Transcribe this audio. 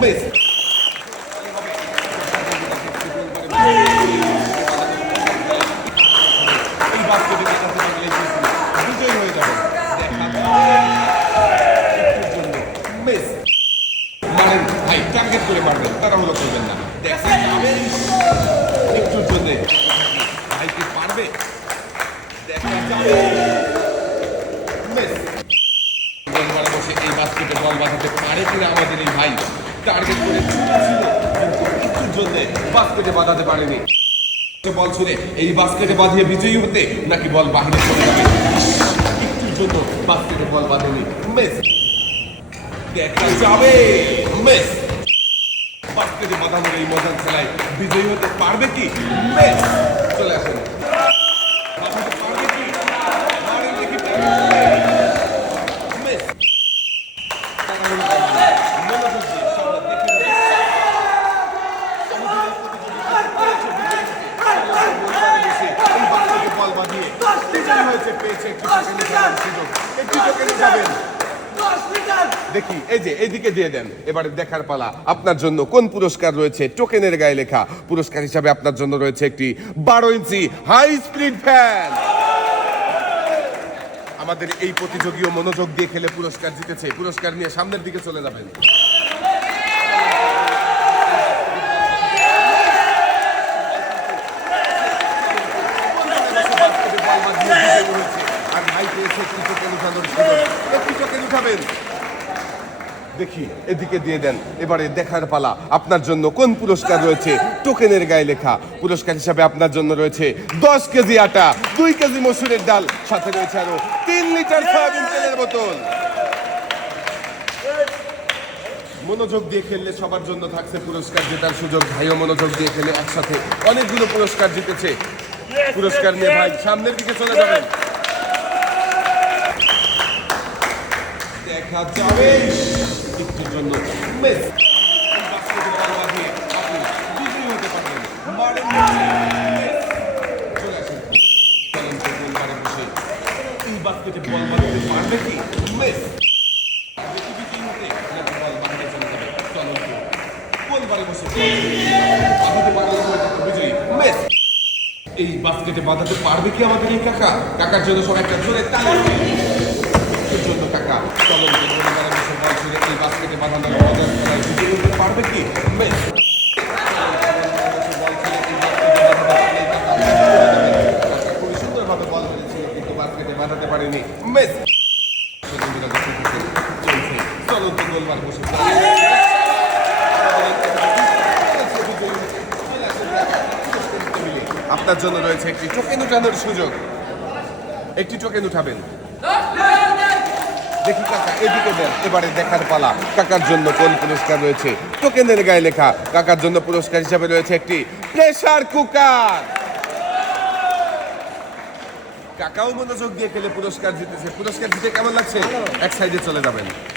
Messi মানে target করে পারবেন তারা হলো করবেন না। দেখেন একটু জন্য টার্গেট করে কিন্তু জন্যে বাস্কেটে বাঁধাতে পারেনি। বল ছুঁড়ে এই বাস্কেটে বাঁধিয়ে বিজয়ী হতে নাকি বল বাহিরে চলে যাবে? একটুর জন্য বাস্কেটে বল বাঁধেনি। মেস দেখা যাবে। মেস বাস্কেটে বাঁধানোর এই মজার খেলায় বিজয়ী হতে পারবে কি? মেস চলে আসুন। Thank you. দেখি, এই যে, এইদিকে দিয়ে দেন। এবারে দেখার পালা। আপনার জন্য কোন পুরস্কার রয়েছে? টোকেনের গায়ে লেখা পুরস্কার হিসাবে আপনার জন্য রয়েছে একটি বারো ইঞ্চি হাই স্পিড ফ্যান। আমাদের এই প্রতিযোগীও মনোযোগ দিয়ে খেলে পুরস্কার জিতেছে। পুরস্কার নিয়ে সামনের দিকে চলে যাবেন আর ভাই পেয়েছে একটি টোকেন উঠানোর সুযোগ একটি উঠাবেন দেখি এদিকে দিয়ে দেন। এবারে দেখার পালা। আপনার জন্য কোন পুরস্কার রয়েছে? টোকেনের গায়ে লেখা। পুরস্কার হিসাবে আপনার জন্য রয়েছে দশ কেজি আটা দুই কেজি মসুরের ডাল সাথে রয়েছে আরও তিন লিটার সয়াবিন তেলের বোতল। মনোযোগ দিয়ে খেললে সবার জন্য থাকছে পুরস্কার জেতার সুযোগ ভাইও মনোযোগ দিয়ে খেলে একসাথে অনেকগুলো পুরস্কার জিতেছে। পুরস্কার নিয়ে ভাই সামনের দিকে চলে যাবেন। দেখা যাবে। একটির জন্য। মিস বাস্কেটে বল পারবে কি মিস এই বাস্কেটে বাঁধাতে পারবে কি আমাদের এই কাকা? কাকার জন্য সবাই একটা জোরে তালে জন্য কাকা চলন এই পারবে কি? পারেনি। আপনার জন্য রয়েছে একটি টোকেন উঠানোর সুযোগ। একটি টোকেন উঠাবেন। দেখি কাকা, এদিকে দেন এবারে দেখার পালা। কাকার জন্য কোন পুরস্কার রয়েছে? টোকেনের গায়ে লেখা, কাকার জন্য পুরস্কার হিসাবে রয়েছে একটি প্রেসার কুকার। কাকাও মনোযোগ দিয়ে খেলে পুরস্কার জিতেছে। পুরস্কার জিতে কেমন লাগছে? এক সাইডে চলে যাবেন।